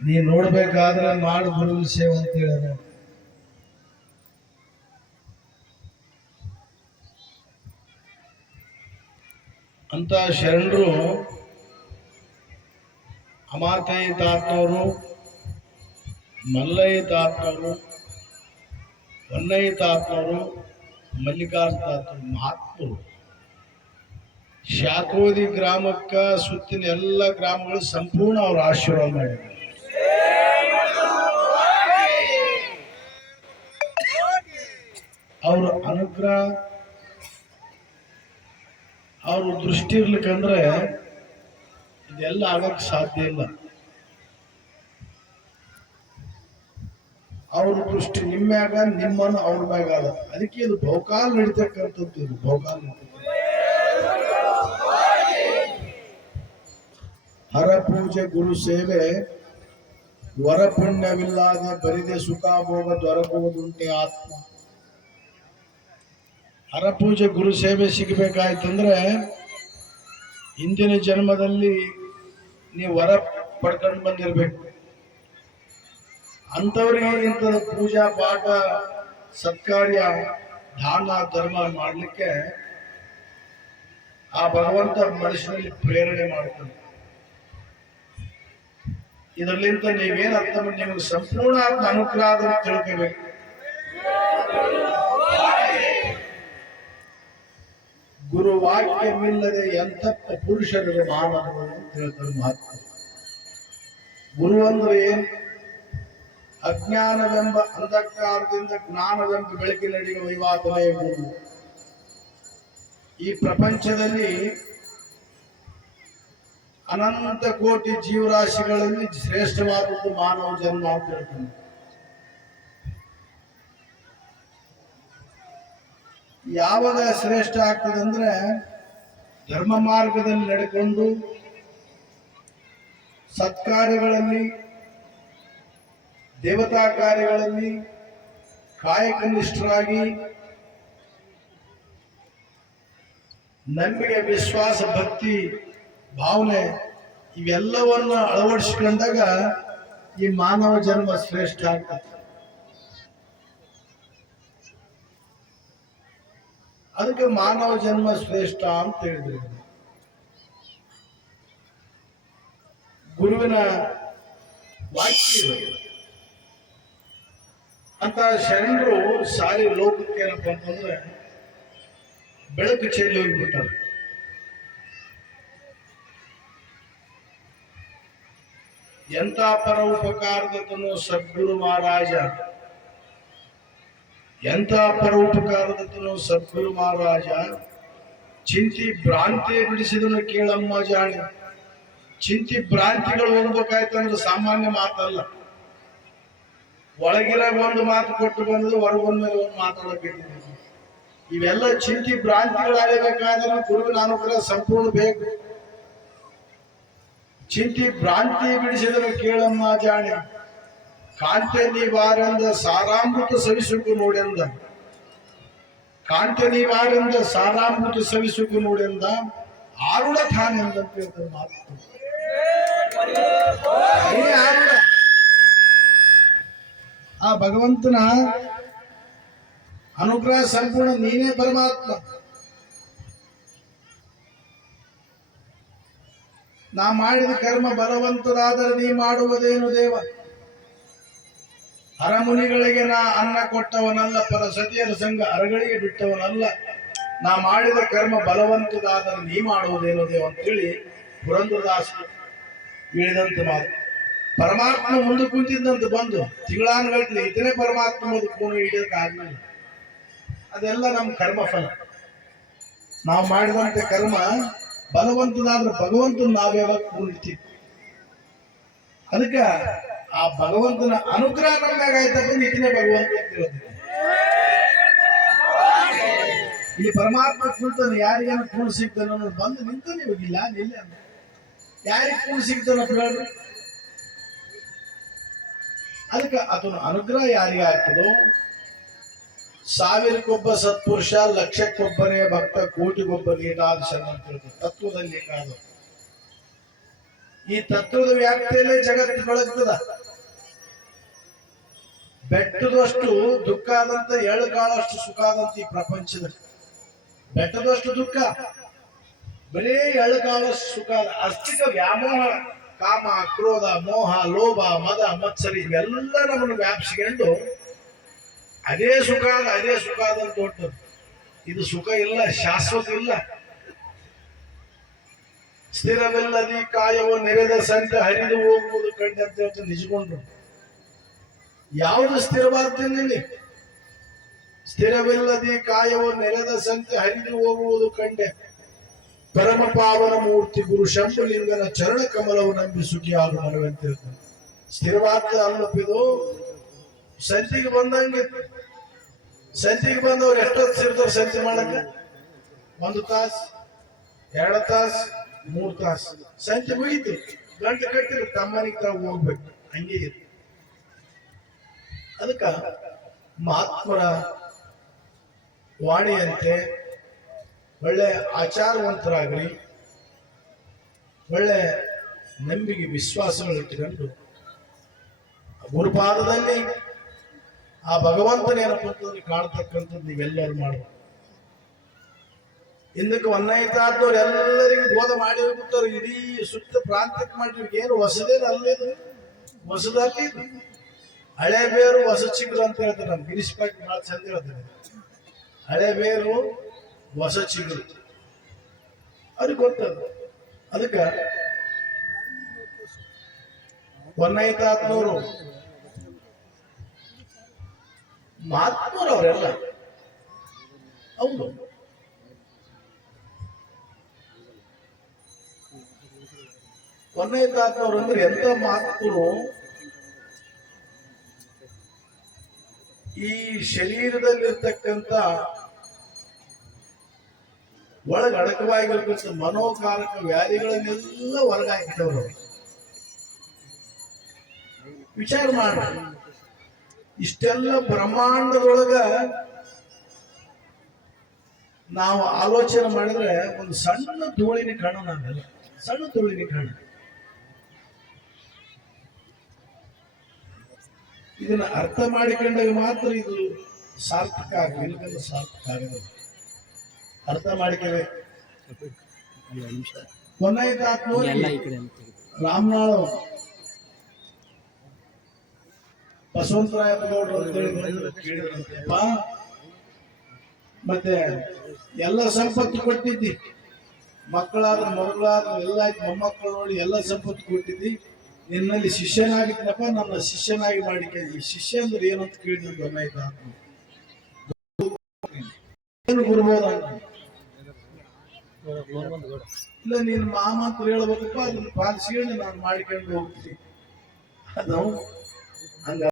ನೀ ನೋಡ್ಬೇಕಾದ್ರೆ ಮಾಡು ಗುರು ಸೇವೆ ಅಂತ ಹೇಳ್ಯಾರ ಅಂತ ಶರಣರು ಅಮಾತಯ್ಯ ತಾತನವರು, ಮಲ್ಲಯ್ಯ ತಾತನವರು, ಹೊನ್ನಯ್ಯ ತಾತನವರು, ಮಲ್ಲಿಕಾರ್ಜುನ ತಾತನವರು, ಮಹಾತ್ಮರು. ಶಾಕೋದಿ ಗ್ರಾಮಕ್ಕ ಸುತ್ತಿನ ಎಲ್ಲ ಗ್ರಾಮಗಳು ಸಂಪೂರ್ಣ ಅವರು ಆಶೀರ್ವಾದ ಮಾಡಿದ್ದಾರೆ ಅವ್ರ ಅನುಗ್ರಹ, ಅವ್ರ ದೃಷ್ಟಿ ಇರ್ಲಿಕ್ಕಂದ್ರೆ ಇದೆಲ್ಲ ಆಗಕ್ಕೆ ಸಾಧ್ಯ ಇಲ್ಲ. ಅವ್ರ ದೃಷ್ಟಿ ನಿಮ್ಮ ಮ್ಯಾಗ ನಿಮ್ಮನ್ನು ಅವ್ರ ಮ್ಯಾಗ ಅದ ಅದಕ್ಕೆ ಇದು ಬಹುಕಾಲ ನಡೀತಕ್ಕಂಥದ್ದು ಇದು, ಬಹುಕಾಲ. ಹರ ಪೂಜೆ ಗುರು ಸೇವೆ, ವರ ಪುಣ್ಯವಿಲ್ಲದೆ ಬರಿದೆ ಸುಖ ಭೋಗ ದೊರಕುವುದುಂಟೆ ಆತ್ಮ. ಹರ ಪೂಜೆ ಗುರು ಸೇವೆ ಸಿಗಬೇಕಾಯ್ತಂದ್ರೆ ಹಿಂದಿನ ಜನ್ಮದಲ್ಲಿ ನೀವು ವರ ಪಡ್ಕೊಂಡು ಬಂದಿರ್ಬೇಕು. ಅಂಥವ್ರಿಗೆ ಇಂಥದ ಪೂಜಾ ಪಾಠ, ಸತ್ಕಾರ್ಯ, ದಾನ, ಧರ್ಮ ಮಾಡಲಿಕ್ಕೆ ಆ ಭಗವಂತ ಮನಸ್ಸಿನಲ್ಲಿ ಪ್ರೇರಣೆ ಮಾಡ್ತಾನೆ. ಇದರಲ್ಲಿಂದ ನೀವೇನು ಅರ್ಥ ನಿಮಗೆ ಸಂಪೂರ್ಣ ಅನುಗ್ರಹ ತಿಳ್ಕೋಬೇಕು. ಗುರು ವಾಕ್ಯವಿಲ್ಲದೆ ಎಂತಪ್ಪ ಪುರುಷರು ಮಾನವರು ಅಂತ ಹೇಳ್ತಾರೆ ಮಹಾತ್ಮ ಗುರು ಅಂದ್ರೆ ಏನ್? ಅಜ್ಞಾನವೆಂಬ ಅಂಧಕಾರದಿಂದ ಜ್ಞಾನವೆಂಬ ಬೆಳಕಿನಡಿಗೆ ವೈವಾತನೇ ಗುರು. ಈ ಪ್ರಪಂಚದಲ್ಲಿ ಅನಂತ ಕೋಟಿ ಜೀವರಾಶಿಗಳಲ್ಲಿ ಶ್ರೇಷ್ಠವಾದದ್ದು ಮಾನವ ಜನ್ಮ ಅಂತ ಹೇಳ್ತಾನೆ. ಯಾವಾಗ ಶ್ರೇಷ್ಠ ಆಗ್ತದೆ ಅಂದ್ರೆ ಧರ್ಮ ಮಾರ್ಗದಲ್ಲಿ ನಡೆಕೊಂಡು ಸತ್ಕಾರ್ಯಗಳಲ್ಲಿ, ದೇವತಾ ಕಾರ್ಯಗಳಲ್ಲಿ ಕಾಯಕನಿಷ್ಠರಾಗಿ ನಂಬಿಕೆ, ವಿಶ್ವಾಸ, ಭಕ್ತಿ, ಭಾವನೆ ಇವೆಲ್ಲವನ್ನ ಅಳವಡಿಸ್ಕೊಂಡಾಗ ಈ ಮಾನವ ಜನ್ಮ ಶ್ರೇಷ್ಠ ಆಗ್ತದೆ. ಅದಕ್ಕೆ ಮಾನವ ಜನ್ಮ ಶ್ರೇಷ್ಠ ಅಂತ ಹೇಳಿದ್ರು. ಗುರುವಿನ ವಾಕ್ಯ. ಅಂತ ಶರಣರು ಸಾರಿ ಲೋಕಕ್ಕೆ ಏನಪ್ಪ ಅಂತಂದ್ರೆ ಬೆಳಕು ಚೆಲ್ಲಿ ಹೋಗಿಬಿಟ್ಟಾರೆ. ಎಂತ ಪರ ಉಪಕಾರದತನು ಸದ್ಗುರು ಮಹಾರಾಜ. ಎಂತ ಪರೋಪಕಾರದ ಉಪಕಾರದತನು ಸದ್ಗುರು ಮಹಾರಾಜ. ಚಿಂತಿ ಭ್ರಾಂತಿ ಬಿಡಿಸಿದನು ಕೇಳಮ್ಮ ಜಾಣಿ. ಚಿಂತಿ ಭ್ರಾಂತಿಗಳು ಹೋಗ್ಬೇಕಾಯ್ತಂದ್ರೆ ಸಾಮಾನ್ಯ ಮಾತಲ್ಲ. ಒಳಗಿರ ಒಂದು ಮಾತು ಕೊಟ್ಟು ಬಂದ್ರೆ ಹೊರಗೊಂದ ಮೇಲೆ ಒಂದು ಮಾತಾಡಬೇಕು ಇವೆಲ್ಲ ಚಿಂತಿ ಭ್ರಾಂತಿಗಳಾಗಬೇಕಾದ್ರೆ ಗುರುವಿನ ಅನುಗ್ರಹ ಸಂಪೂರ್ಣ ಬೇಕು. ಚಿಂತಿ ಭ್ರಾಂತಿ ಬಿಡಿಸಿದನು ಕೇಳಮ್ಮ ಜಾಣಿ. ಕಾಂತೆ ಬಾರಂದ ಸಾರಾಮೃತ ಸವಿಸುಕು ನೋಡೆಂದ. ಕಾಂತೆ ಬಾರಂದ ಸಾರಾಮೃತ ಸವಿಸುಕು ನೋಡೆಂದ ಆರುಡ ಹೇಳ್ತಾರೆ ಮಾತು. ಆ ಭಗವಂತನ ಅನುಗ್ರಹ ಸಂಪೂರ್ಣ ನೀನೇ ಪರಮಾತ್ಮ. ನಾ ಮಾಡಿದ ಕರ್ಮ ಬಲವಂತರಾದರೆ ನೀ ಮಾಡುವುದೇನು ದೇವ? ಹರಮುನಿಗಳಿಗೆ ನಾ ಅನ್ನ ಕೊಟ್ಟವನಲ್ಲ, ಪರ ಸತಿಯರ ಸಂಘ ಅರಗಳಿಗೆ ಬಿಟ್ಟವನಲ್ಲ. ನಾ ಮಾಡಿದ ಕರ್ಮ ಬಲವಂತದಾದರೆ ನೀ ಮಾಡುವುದೇನು ಅಂತೇಳಿ ಪುರಂದ್ರದಾಸ ಹೇಳಿದಂತ ಮಾತು. ಪರಮಾತ್ಮ ಮುಂದೆ ಕುಂತಿದ್ದಂತ ಬಂದು ತಿಂಗಳಾನುಗಟ್ಟಲೆ ಇತರೆ ಪರಮಾತ್ಮ ಮುಂದೆ ಹಿಡಿಯೋಕೆ ಹಿಡಿಯೋಕ್ಕಾಗಲಿಲ್ಲ ಅದೆಲ್ಲ ನಮ್ಮ ಕರ್ಮ ಫಲ. ನಾವು ಮಾಡಿದಂತೆ ಕರ್ಮ ಬಲವಂತದಾದ್ರೆ ಭಗವಂತನ ನಾವ್ಯಾವಾಗ ಕೂಡ ಅದಕ್ಕೆ ಆ ಭಗವಂತನ ಅನುಗ್ರಹ ನಮ್ದಾಗ ಆಯ್ತಪ್ಪ ಭಗವಂತ ಅಂತ ಹೇಳ್ತೀವಿ ಇಲ್ಲಿ ಪರಮಾತ್ಮ ಕುಂತಾನೆ ಯಾರಿಗೇನು ಕೂಡ ಸಿಗ್ತಾನೆ ಅನ್ನೋದು ಬಂದು ನಿಂತಾನೆ ಇವಾಗಿಲ್ಲ ನಿಲ್ಲ ಯಾರಿಗೆ ಕೂಣ್ ಸಿಗ್ತಾನ ಅಂತ ಹೇಳ್ರಿ. ಅದಕ್ಕೆ ಅದನ್ನ ಅನುಗ್ರಹ ಯಾರಿಗೆ ಆಗ್ತದೋ? ಸಾವಿರಕ್ಕೊಬ್ಬ ಸತ್ಪುರುಷ, ಲಕ್ಷಕ್ಕೊಬ್ಬನೇ ಭಕ್ತ ಕೋಟಿಗೊಬ್ಬ ಹೇಳ್ತಾರೆ ತತ್ವದಲ್ಲಿ ಹಿಂಗಾದ ಈ ತತ್ವದ ವ್ಯಾಪ್ತಿಯಲ್ಲೇ ಜಗತ್ತು ಬೆಳಗ್ತದ. ಬೆಟ್ಟದಷ್ಟು ದುಃಖ ಆದಂತ ಎಳ್ಕಾಳಷ್ಟು ಸುಖ ಆದಂತ ಈ ಪ್ರಪಂಚದಲ್ಲಿ. ಬೆಟ್ಟದಷ್ಟು ದುಃಖ. ಬರೀ ಎಳ್ಕಾಳಷ್ಟು ಸುಖ ಅದ. ಅಷ್ಟಿಕ ವ್ಯಾಮೋಹ, ಕಾಮ, ಕ್ರೋಧ, ಮೋಹ, ಲೋಭ, ಮದ, ಮತ್ಸರಿ ಇವೆಲ್ಲ ನಮ್ಮನ್ನು ವ್ಯಾಪಿಸಿಕೊಂಡು ಅದೇ ಸುಖ ಆದ, ಅದೇ ಸುಖ ಆದಂತ ಇದು ಸುಖ ಇಲ್ಲ, ಶಾಶ್ವತ ಇಲ್ಲ. ಸ್ಥಿರವಿಲ್ಲದಿ ಕಾಯವು ನೆರೆದ ಸಂತ ಹರಿದು ಹೋಗುವುದು ಕಂಡಂತೆ ನಿಜಗೊಂಡ್ರು. ಯಾವುದು ಸ್ಥಿರವಾದಲ್ಲಿ ಸ್ಥಿರವಿಲ್ಲದೆ ಕಾಯವು ನೆಲದ ಸಂತೆ ಹರಿದು ಹೋಗುವುದು ಕಂಡೆ. ಪರಮ ಪಾವನ ಮೂರ್ತಿ ಗುರು ಶಂಭುಲಿಂಗನ ಚರಣ ಕಮಲವು ನಂಬಿ ಸುಖಿಯಾಗು ಮನವಂತಿರುತ್ತೆ ಸ್ಥಿರವಾದ ಅಲ್ಲಪ್ಪಿದು ಸಂತಿಗೆ ಬಂದಂಗೆ, ಸಂತಿಗೆ ಬಂದವ್ರು ಎಷ್ಟೊತ್ತು ಸೇರ್ತಾವ ಸಂತಿ ಮಾಡಕ ಒಂದು ತಾಸು, ಎರಡು ತಾಸು, ಮೂರು ತಾಸು. ಸಂತೆ ಮುಗೀತು, ಗಂಟೆ ಕಟ್ಟಿದ್ರು, ತಮ್ಮನಿಗೆ ತಾವು ಹೋಗ್ಬೇಕು. ಹಂಗೆ ಇರು ಅದಕ್ಕ ಮಹಾತ್ಮರ ವಾಣಿಯಂತೆ ಒಳ್ಳೆ ಆಚಾರವಂತರಾಗಲಿ ಒಳ್ಳೆ ನಂಬಿಕೆ, ವಿಶ್ವಾಸಗಳು ಇಟ್ಟುಕೊಂಡು ಗುರುಪಾದದಲ್ಲಿ ಆ ಭಗವಂತನ ಏನಪ್ಪಂತಂದ್ರೆ ಕಾಣ್ತಕ್ಕಂಥದ್ದು ನೀವೆಲ್ಲರೂ ಮಾಡಬೇಕು. ಹಿಂದಕ್ಕೆ ಒನ್ನೈತಾದವ್ರು ಎಲ್ಲರಿಗೂ ಬೋಧ ಮಾಡಿ ಹೋಗ್ಬಿಡ್ತಾರೆ. ಇಡೀ ಸುತ್ತ ಪ್ರಾಂತ್ಯಕ್ಕೆ ಮಾಡಿ ಏನು ಹೊಸದೇನು ಅಲ್ಲಿದು ಹೊಸದಲ್ಲಿ ಹಳೆ ಬೇರು ಹೊಸ ಚಿಗುರು ಅಂತ ಹೇಳ್ತಾರೆ ನಮ್ಮ ಗಿರೀಶ್ ಪಾಟ್ ಭಾಳ ಚಂದ ಹೇಳ್ತಾರೆ ಹಳೆ ಬೇರು ಹೊಸ ಚಿಗುರು ಅದಕ್ಕೆ ಗೊತ್ತದ. ಅದಕ್ಕ ಹತ್ನೂರು ಮಹಾತ್ಮರು ಅವರೆಲ್ಲ ಹೌದು. ಒನ್ನೈತಾತ್ನವ್ರು ಅಂದ್ರೆ ಎಂತ ಮಹಾತ್ಮರು ಈ ಶರೀರದಲ್ಲಿರ್ತಕ್ಕಂಥ ಒಳಗ ಅಡಕವಾಗಿರ್ತಕ್ಕಂಥ ಮನೋಕಾರಕ ವ್ಯಾಧಿಗಳನ್ನೆಲ್ಲ ಹೊರಗಾಕಿದವರು. ವಿಚಾರ ಮಾಡ ಇಷ್ಟೆಲ್ಲ ಬ್ರಹ್ಮಾಂಡದೊಳಗ ನಾವು ಆಲೋಚನೆ ಮಾಡಿದ್ರೆ ಒಂದು ಸಣ್ಣ ಧೂಳಿನ ಕಣ ನಾವೆಲ್ಲ, ಸಣ್ಣ ಧೂಳಿನ ಕಣ ಇದನ್ನ ಅರ್ಥ ಮಾಡಿಕೊಂಡಾಗ ಮಾತ್ರ ಇದು ಸಾರ್ಥಕ ಆಗ ಇಲ್ಲದ್ರೆ ಸಾರ್ಥಕ ಆಗಿದೆ ಅರ್ಥ ಕೊನೆಯದಾತ್ಮವ್ರಿಗೆ ರಾಮನಾಳು ಬಸವಂತರಾಯ ಮತ್ತೆ ಎಲ್ಲ ಸಂಪತ್ತು ಕೊಟ್ಟಿದ್ದಿ. ಮಕ್ಕಳಾದ್ರ ಮಗಳಾದ್ರ ಎಲ್ಲ ಮೊಮ್ಮಕ್ಕಳು ನೋಡಿ ಎಲ್ಲ ಸಂಪತ್ತು ಕೊಟ್ಟಿದ್ದಿ. ನಿನ್ನಲ್ಲಿ ಶಿಷ್ಯನಾಗಿದ್ದಪ್ಪ ನನ್ನ ಶಿಷ್ಯನಾಗಿ ಮಾಡಿ ಈ ಶಿಷ್ಯ ಅಂದ್ರೆ ಏನಂತ ಕೇಳಿದ್ರು ಗೊತ್ತಾಯ್ತಾ? ಏನು ಗುರುಬೋದ ಅಂತ? ಇಲ್ಲ, ನೀನ್ ಮಾಮ ಅಂತ ಹೇಳ್ಬೇಕಪ್ಪ, ಅದನ್ನ ಪಾಲಿಸ್ಕೊಂಡು ನಾನು ಮಾಡಿಕೊಂಡು ಹೋಗ್ತೀನಿ. ಅದು ಹಂಗ